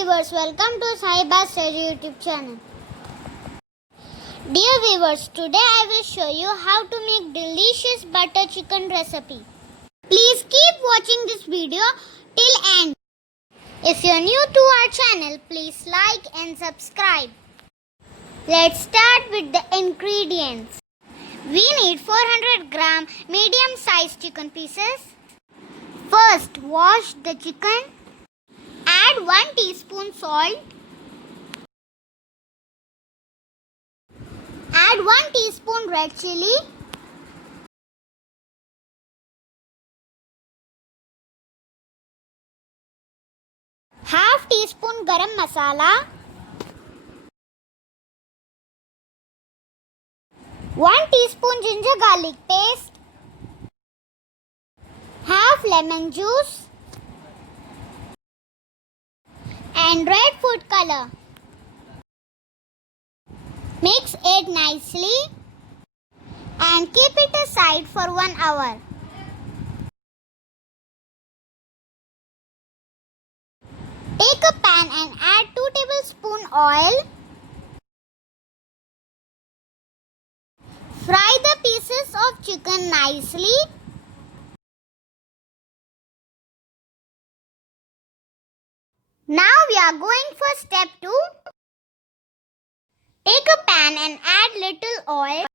viewers, welcome to Sahiba's YouTube channel. Dear viewers, today I will show you how to make delicious butter chicken recipe. Please keep watching this video till end. If you are new to our channel, please like and subscribe. Let's start with the ingredients. We need 400 gram medium sized chicken pieces. First, wash the chicken. Add 1 teaspoon salt. Add 1 teaspoon red chilli. Half teaspoon garam masala. 1 teaspoon ginger garlic paste. Half lemon juice. And red food color. Mix it nicely and keep it aside for 1 hour. Take a pan and add 2 tablespoons oil. Fry the pieces of chicken nicely. Now we are going for step 2. Take a pan and add little oil.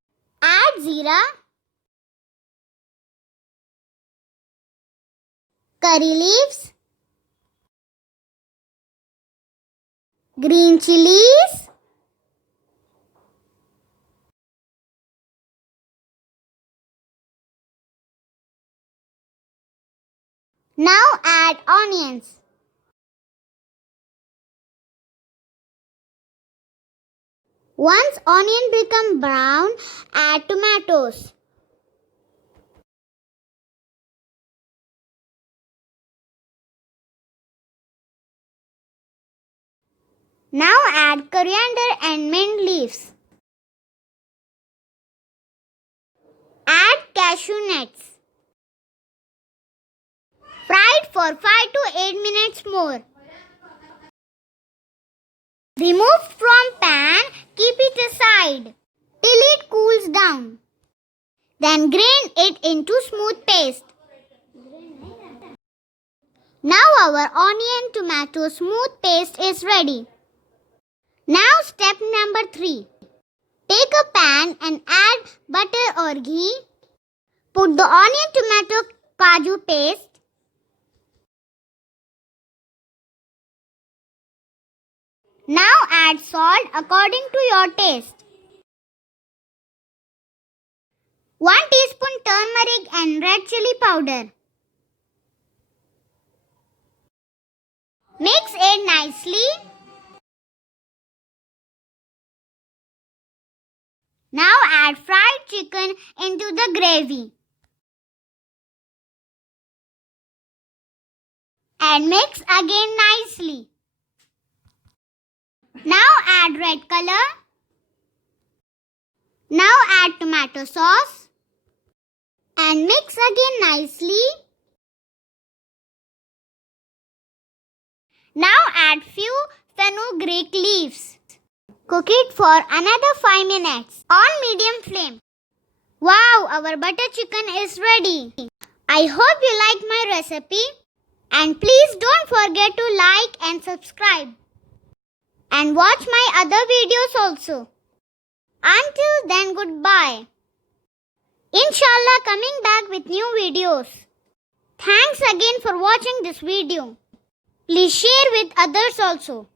Add zeera, curry leaves, green chillies, now add onions. Once onion become brown, add tomatoes. Now add coriander and mint leaves. Add cashew nuts. Fry it for 5 to 8 minutes more. Remove from pan, keep it aside till it cools down. Then grind it into smooth paste. Now our onion tomato smooth paste is ready. Now step number 3. Take a pan and add butter or ghee. Put the onion tomato kaju paste. Now add salt according to your taste. 1 teaspoon turmeric and red chilli powder. Mix it nicely. Now add fried chicken into the gravy. And mix again nicely. Now add red color. Now add tomato sauce and mix again nicely. Now add few fenugreek leaves. Cook it for another 5 minutes on medium flame. Wow, our butter chicken is ready. I hope you like my recipe and please don't forget to like and subscribe. And watch my other videos also. Until then, goodbye. Inshallah, coming back with new videos. Thanks again for watching this video. Please share with others also.